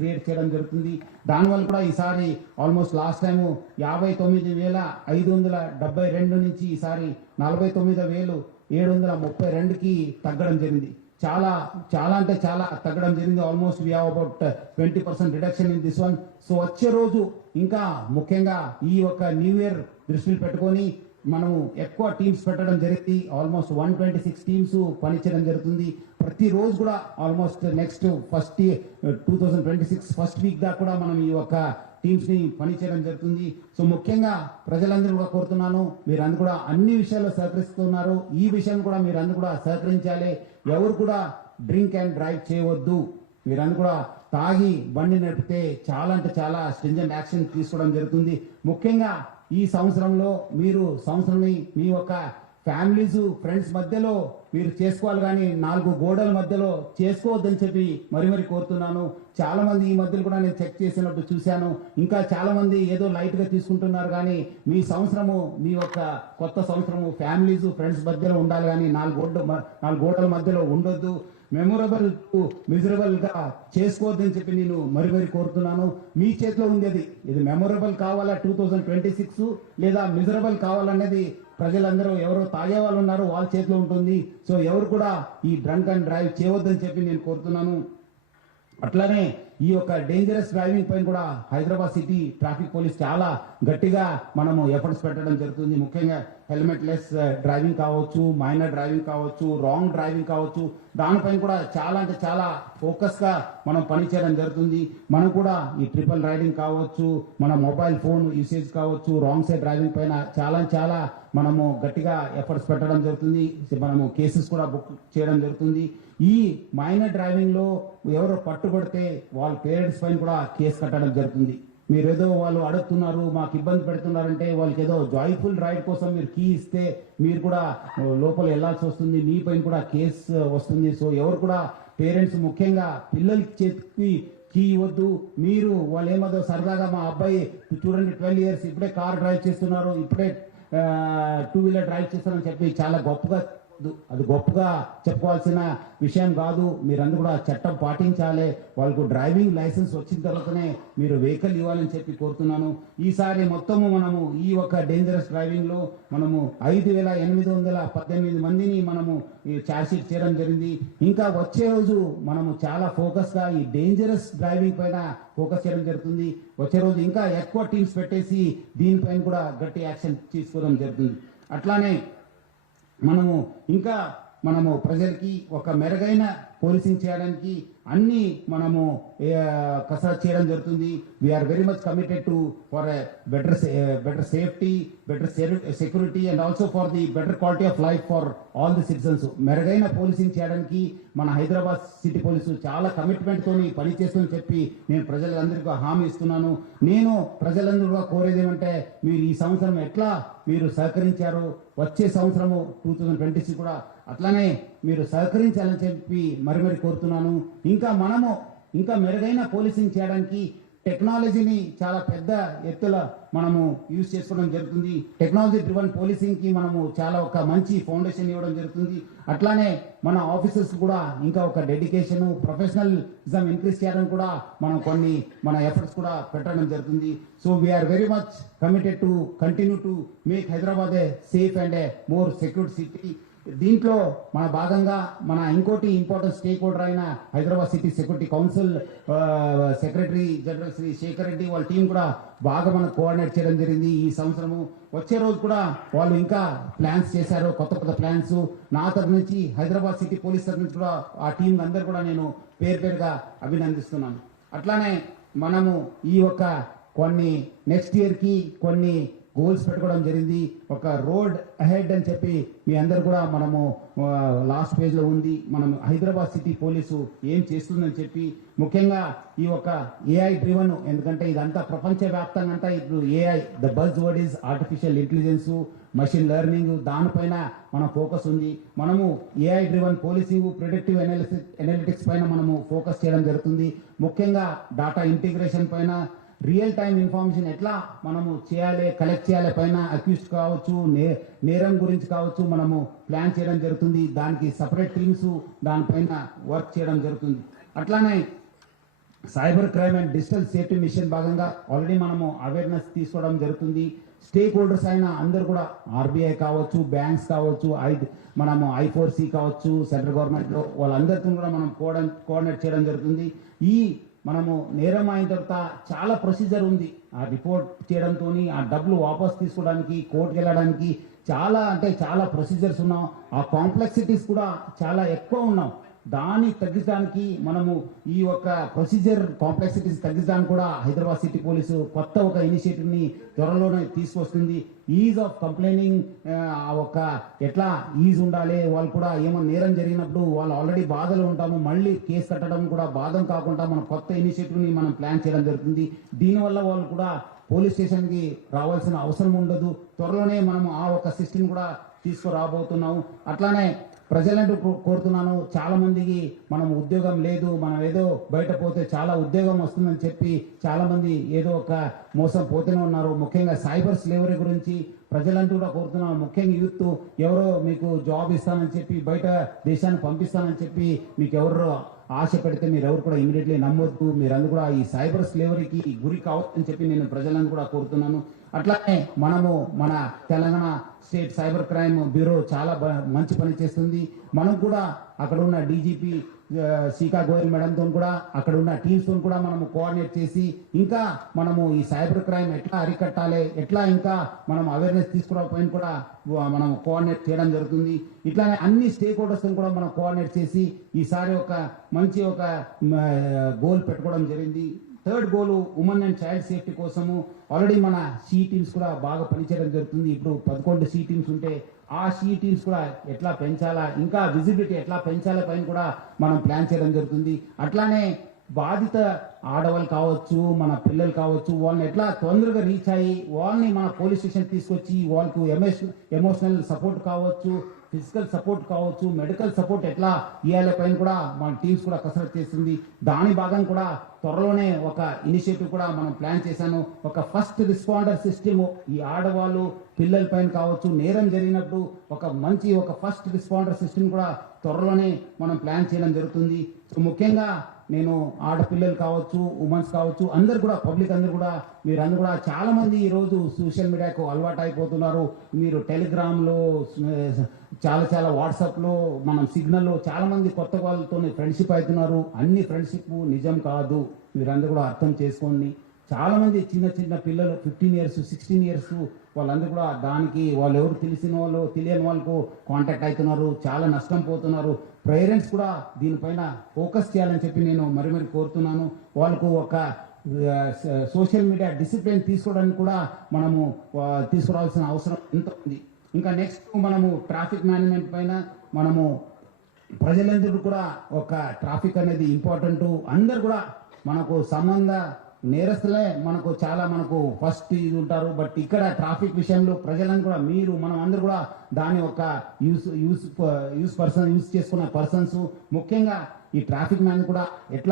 Create చేయడం జరుగుతుంది. దానివల్ల కూడా ఈసారి ఆల్మోస్ట్ లాస్ట్ టైము 59,572 నుంచి ఈసారి 49,732కి తగ్గడం జరిగింది. చాలా చాలా అంటే చాలా తగ్గడం జరిగింది. Almost we have about 20% reduction in this one. So వచ్చే రోజు ఇంకా ముఖ్యంగా ఈ యొక్క న్యూ ఇయర్ దృష్టిలో పెట్టుకొని మనము ఎక్కువ టీమ్స్ పెట్టడం జరిగింది. ఆల్మోస్ట్ 126 టీమ్స్ పనిచేయడం జరుగుతుంది. ప్రతిరోజు కూడా ఆల్మోస్ట్ నెక్స్ట్ 2026 ఫస్ట్ వీక్ దాకా కూడా మనం ఈ యొక్క టీమ్స్ ని పనిచేయడం జరుగుతుంది. సో ముఖ్యంగా ప్రజలందరూ కూడా కోరుతున్నాను, మీరందరూ కూడా అన్ని విషయాల్లో సహకరిస్తున్నారు. ఈ విషయం కూడా మీరందరూ కూడా సహకరించాలి. ఎవరు కూడా డ్రింక్ అండ్ డ్రైవ్ చేయవద్దు. మీరందరూ కూడా తాగి బండి నడిపితే చాలా అంటే చాలా స్ట్రింజెంట్ యాక్షన్ తీసుకోవడం జరుగుతుంది. ముఖ్యంగా ఈ సంవత్సరంలో మీరు సంవత్సరాన్ని మీ యొక్క ఫ్యామిలీస్ ఫ్రెండ్స్ మధ్యలో మీరు చేసుకోవాలి, కానీ 4 గోడల మధ్యలో చేసుకోవద్దని చెప్పి మరి కోరుతున్నాను. చాలా మంది ఈ మధ్యలో కూడా నేను చెక్ చేసినట్టు చూశాను. ఇంకా చాలా మంది ఏదో లైట్ గా తీసుకుంటున్నారు, కానీ మీ సంవత్సరము మీ యొక్క కొత్త సంవత్సరము ఫ్యామిలీస్ ఫ్రెండ్స్ మధ్యలో ఉండాలి, కానీ 4 గోడల మధ్యలో ఉండొద్దు. మెమొరబుల్ టు మిజరబుల్ గా చేసుకోవద్దని చెప్పి నేను మరి కోరుతున్నాను. మీ చేతిలో ఉండేది ఇది మెమొరబుల్ కావాలా 2026 లేదా మిజరబుల్ కావాలనేది ప్రజలందరూ ఎవరో తాగే వాళ్ళు ఉన్నారో వాళ్ళ చేతిలో ఉంటుంది. సో ఎవరు కూడా ఈ డ్రంక్ అండ్ డ్రైవ్ చేయవద్దని చెప్పి నేను కోరుతున్నాను. అట్లానే ఈ యొక్క డేంజరస్ డ్రైవింగ్ పైన కూడా హైదరాబాద్ సిటీ ట్రాఫిక్ పోలీస్ చాలా గట్టిగా మనము ఎఫర్ట్స్ పెట్టడం జరుగుతుంది. ముఖ్యంగా హెల్మెట్ లెస్ డ్రైవింగ్ కావచ్చు, మైనర్ డ్రైవింగ్ కావచ్చు, రాంగ్ డ్రైవింగ్ కావచ్చు, దానిపైన కూడా చాలా అంటే చాలా ఫోకస్ గా మనం పనిచేయడం జరుగుతుంది. మనం కూడా ఈ ట్రిపుల్ రైడింగ్ కావచ్చు, మన మొబైల్ ఫోన్ యూసేజ్ కావచ్చు, రాంగ్ సైడ్ డ్రైవింగ్ పైన చాలా మనము గట్టిగా ఎఫర్ట్స్ పెట్టడం జరుగుతుంది. మనము కేసెస్ కూడా బుక్ చేయడం జరుగుతుంది. ఈ మైనర్ డ్రైవింగ్ లో ఎవరో పట్టుబడితే వాళ్ళ పేరెంట్స్ పైన కూడా కేసు కట్టడం జరుగుతుంది. మీరు ఏదో వాళ్ళు అడుగుతున్నారు, మాకు ఇబ్బంది పెడుతున్నారంటే వాళ్ళకి ఏదో జాయ్ఫుల్ రైడ్ కోసం మీరు కీ ఇస్తే మీరు కూడా లోపల వెళ్లాల్సి వస్తుంది, మీ పైన కూడా కేసు వస్తుంది. సో ఎవరు కూడా పేరెంట్స్ ముఖ్యంగా పిల్లల చేతికి కీ ఇవ్వద్దు. మీరు వాళ్ళు ఏమదో సరదాగా మా అబ్బాయి చూడండి 12 years ఇప్పుడే కార్ డ్రైవ్ చేస్తున్నారు, ఇప్పుడే 2 వీలర్ డ్రైవ్ చేస్తారని చెప్పి చాలా అది గొప్పగా చెప్పుకోవాల్సిన విషయం కాదు. మీరందరూ కూడా చట్టం పాటించాలి. వాళ్ళకు డ్రైవింగ్ లైసెన్స్ వచ్చిన తర్వాతనే మీరు వెహికల్ ఇవ్వాలని చెప్పి కోరుతున్నాను. ఈసారి మొత్తము మనము ఈ ఒక డేంజరస్ డ్రైవింగ్ లో మనము 5,818 మందిని మనము ఛార్జ్ షీట్ చేయడం జరిగింది. ఇంకా వచ్చే రోజు మనము చాలా ఫోకస్ గా ఈ డేంజరస్ డ్రైవింగ్ పైన ఫోకస్ చేయడం జరుగుతుంది. వచ్చే రోజు ఇంకా ఎక్కువ టీమ్స్ పెట్టేసి దీనిపైన కూడా గట్టి యాక్షన్ తీసుకోవడం జరుగుతుంది. అట్లానే మనము ప్రజలకి ఒక మెరుగైన పోలీసింగ్ చేయడానికి అన్ని మనము కసరత్ చేయడం జరుగుతుంది. We are very much committed to for better safety, better security and also for the better quality of life for all the citizens. మెరుగైన పోలీసింగ్ చేయడానికి మన హైదరాబాద్ సిటీ పోలీసు చాలా కమిట్మెంట్ తోని పనిచేస్తుందని చెప్పి నేను ప్రజలందరికీ హామీ ఇస్తున్నాను. నేను ప్రజలందరూ కోరేది ఏమంటే మీరు ఈ సంవత్సరం ఎట్లా మీరు సహకరించారు, వచ్చే సంవత్సరము 2026 కూడా అట్లానే మీరు సహకరించాలని చెప్పి మరి కోరుతున్నాను. ఇంకా మెరుగైన పోలీసింగ్ చేయడానికి టెక్నాలజీని చాలా పెద్ద ఎత్తుల మనము యూజ్ చేసుకోవడం జరుగుతుంది. టెక్నాలజీ డ్రివన్ పోలీసింగ్ కి మనము చాలా ఒక మంచి ఫౌండేషన్ ఇవ్వడం జరుగుతుంది. అట్లానే మన ఆఫీసర్స్ కూడా ఇంకా ఒక డెడికేషన్, ప్రొఫెషనలిజం ఇంక్రీజ్ చేయడానికి కూడా మనం మన ఎఫర్ట్స్ కూడా పెట్టడం జరుగుతుంది. So we are very much committed to continue to make Hyderabad a safe and a more secured city. దీంట్లో మన భాగంగా మన ఇంకోటి ఇంపార్టెంట్ స్టేక్ హోల్డర్ అయిన Hyderabad city security council secretary general Shri Shekhar Reddy వాళ్ళ టీం కూడా బాగా మనకు కోఆర్డినేట్ చేయడం జరిగింది. ఈ సంవత్సరము వచ్చే రోజు కూడా వాళ్ళు ఇంకా ప్లాన్స్ చేశారు, కొత్త ప్లాన్స్. నా తరఫు నుంచి హైదరాబాద్ సిటీ పోలీస్ తరఫు నుంచి కూడా ఆ టీం అందరు కూడా నేను పేరుగా అభినందిస్తున్నాను. అట్లానే మనము ఈ యొక్క కొన్ని నెక్స్ట్ ఇయర్ కి కొన్ని గోల్స్ పెట్టుకోవడం జరిగింది. ఒక రోడ్ అహెడ్ అని చెప్పి మీ అందరు కూడా మనము లాస్ట్ పేజ్ లో ఉంది. మనం హైదరాబాద్ సిటీ పోలీసు ఏం చేస్తుందని చెప్పి ముఖ్యంగా ఈ ఒక ఏఐ డ్రివన్, ఎందుకంటే ఇదంతా ప్రపంచ వ్యాప్తంగా అంతా ఇప్పుడు AI the buzz word is artificial intelligence, machine learning, దానిపైన మన ఫోకస్ ఉంది. మనము AI driven policing, predictive analytics పైన మనము ఫోకస్ చేయడం జరుగుతుంది. ముఖ్యంగా డాటా ఇంటిగ్రేషన్ పైన, రియల్ టైం ఇన్ఫర్మేషన్ ఎట్లా మనము కలెక్ట్ చేయాలి పైన, అక్యూస్డ్ కావచ్చు, నేరం గురించి కావచ్చు, మనము ప్లాన్ చేయడం జరుగుతుంది. దానికి సపరేట్ టీమ్స్ దానిపైన వర్క్ చేయడం జరుగుతుంది. అట్లానే cyber crime and digital safety mission భాగంగా ఆల్రెడీ మనము అవేర్నెస్ తీసుకోవడం జరుగుతుంది. స్టేక్ హోల్డర్స్ అయిన అందరూ కూడా ఆర్బీఐ కావచ్చు, బ్యాంక్స్ కావచ్చు, మనము I4C కావచ్చు, సెంట్రల్ గవర్నమెంట్ లో వాళ్ళందరితో కూడా మనం కోఆర్డినేట్ చేయడం జరుగుతుంది. ఈ మనము నేరం అయిన తర్వాత చాలా ప్రొసీజర్ ఉంది. ఆ రిపోర్ట్ చేయడంతో ఆ డబ్బులు వాపస్ తీసుకోవడానికి, కోర్టుకి వెళ్ళడానికి చాలా ప్రొసీజర్స్ ఉన్నాం. ఆ కాంప్లెక్సిటీస్ కూడా చాలా ఎక్కువ ఉన్నాం. దాన్ని తగ్గించడానికి మనము ఈ యొక్క ప్రొసీజర్ కాంప్లెక్సిటీస్ తగ్గించడానికి కూడా హైదరాబాద్ సిటీ పోలీసు కొత్త ఒక ఇనిషియేటివ్ ని త్వరలోనే తీసుకొస్తుంది. ఈజ్ ఆఫ్ కంప్లైనింగ్, ఒక ఎట్లా ఈజ్ ఉండాలి, వాళ్ళు కూడా ఏమో నేరం జరిగినప్పుడు వాళ్ళు ఆల్రెడీ బాధలు ఉంటాము, మళ్ళీ కేసు కట్టడం కూడా బాధం కాకుండా మనం కొత్త ఇనిషియేటివ్ ని మనం ప్లాన్ చేయడం జరుగుతుంది. దీనివల్ల వాళ్ళు కూడా పోలీస్ స్టేషన్ కి రావాల్సిన అవసరం ఉండదు. త్వరలోనే మనము ఆ ఒక సిస్టమ్ కూడా తీసుకురాబోతున్నాము. అట్లానే ప్రజలంటూ కోరుతున్నాను, చాలా మందికి మనం ఉద్యోగం లేదు, మనం ఏదో బయట పోతే చాలా ఉద్యోగం వస్తుందని చెప్పి చాలా మంది ఏదో ఒక మోసం పోతూనే ఉన్నారు. ముఖ్యంగా సైబర్ స్లేవరీ గురించి ప్రజలంటూ కూడా కోరుతున్నాను. ముఖ్యంగా యూత్ ఎవరో మీకు జాబ్ ఇస్తానని చెప్పి, బయట దేశాన్ని పంపిస్తానని చెప్పి మీకు ఎవరో ఆశ పెడితే మీరు ఎవరు కూడా ఇమీడియట్లీ నమ్మొద్దు. మీరందరూ కూడా ఈ సైబర్ స్లేవరీకి గురి కావద్దని చెప్పి నేను ప్రజలను కూడా కోరుతున్నాను. అట్లానే మనము మన Telangana state cyber crime bureau చాలా మంచి పని చేస్తుంది. మనం కూడా అక్కడ ఉన్న డీజీపీ సీకా గోయల్ మేడంతో కూడా, అక్కడ ఉన్న టీమ్స్ తో కూడా మనము కోఆర్డినేట్ చేసి ఇంకా మనము ఈ సైబర్ క్రైమ్ ఎట్లా అరికట్టాలి, ఎట్లా ఇంకా మనం అవేర్నెస్ తీసుకురావడం కూడా మనం కోఆర్డినేట్ చేయడం జరుగుతుంది. ఇట్లానే అన్ని స్టేక్ హోల్డర్స్ కూడా మనం కోఆర్డినేట్ చేసి ఈసారి ఒక మంచి ఒక గోల్ పెట్టుకోవడం జరిగింది. Third goal women and child safety కోసము ఆల్రెడీ మన సి టీమ్స్ కూడా బాగా పనిచేయడం జరుగుతుంది. ఇప్పుడు 11 సి టీమ్స్ ఉంటే ఆ సి టీమ్స్ కూడా ఎట్లా పెంచాలా, ఇంకా విజిబిలిటీ ఎట్లా పెంచాలా పైన కూడా మనం ప్లాన్ చేయడం జరుగుతుంది. అట్లానే బాధిత ఆడవాళ్ళు కావచ్చు, మన పిల్లలు కావచ్చు, వాళ్ళని ఎట్లా తొందరగా రీచ్ అయ్యి వాళ్ళని మన పోలీస్ స్టేషన్ తీసుకొచ్చి వాళ్ళకు ఎమోషనల్ సపోర్ట్ కావచ్చు, ఫిజికల్ సపోర్ట్ కావచ్చు, మెడికల్ సపోర్ట్ ఎట్లా ఇవ్వాలి పైన కూడా మన టీమ్స్ కూడా కసరత్తు చేస్తుంది. దాని భాగం కూడా త్వరలోనే ఒక ఇనిషియేటివ్ కూడా మనం ప్లాన్ చేశాను. ఒక ఫస్ట్ రెస్పాండర్ సిస్టమ్ ఈ ఆడవాళ్ళు పిల్లల పైన కావచ్చు, నేరం జరిగినప్పుడు ఒక ఫస్ట్ రెస్పాండర్ సిస్టమ్ కూడా త్వరలోనే మనం ప్లాన్ చేయడం జరుగుతుంది. సో ముఖ్యంగా నేను ఆడపిల్లలు కావచ్చు, ఉమెన్స్ కావచ్చు, అందరు కూడా పబ్లిక్ అందరు కూడా మీరందరూ కూడా చాలా మంది ఈ రోజు సోషల్ మీడియాకు అలవాటు అయిపోతున్నారు. మీరు టెలిగ్రామ్ లో చాలా వాట్సాప్ లో మనం సిగ్నల్ లో చాలా మంది కొత్త వాళ్ళతో ఫ్రెండ్షిప్ అవుతున్నారు. అన్ని ఫ్రెండ్షిప్ నిజం కాదు, మీరందరూ కూడా అర్థం చేసుకోండి. చాలా మంది చిన్న పిల్లలు 15 years 16 years వాళ్ళందరూ కూడా దానికి వాళ్ళు ఎవరు తెలిసిన వాళ్ళు తెలియని వాళ్ళకు కాంటాక్ట్ అవుతున్నారు, చాలా నష్టం పోతున్నారు. పేరెంట్స్ కూడా దీనిపైన ఫోకస్ చేయాలని చెప్పి నేను మరి కోరుతున్నాను. వాళ్ళకు ఒక సోషల్ మీడియా డిసిప్లిన్ తీసుకోవడానికి కూడా మనము తీసుకురావాల్సిన అవసరం ఎంత ఉంది. ఇంకా నెక్స్ట్ మనము ట్రాఫిక్ మేనేజ్మెంట్ పైన మనము ప్రజలందరూ కూడా ఒక ట్రాఫిక్ అనేది ఇంపార్టెంట్. అందరు కూడా మనకు నేరస్తులే మనకు ఫస్ట్ ఇది ఉంటారు. బట్ ఇక్కడ ట్రాఫిక్ విషయంలో ప్రజలను కూడా మనం అందరూ కూడా దాని ఒక యూస్ చేసుకున్న పర్సన్స్, ముఖ్యంగా ఈ ట్రాఫిక్ మ్యాన్ కూడా ఎట్లా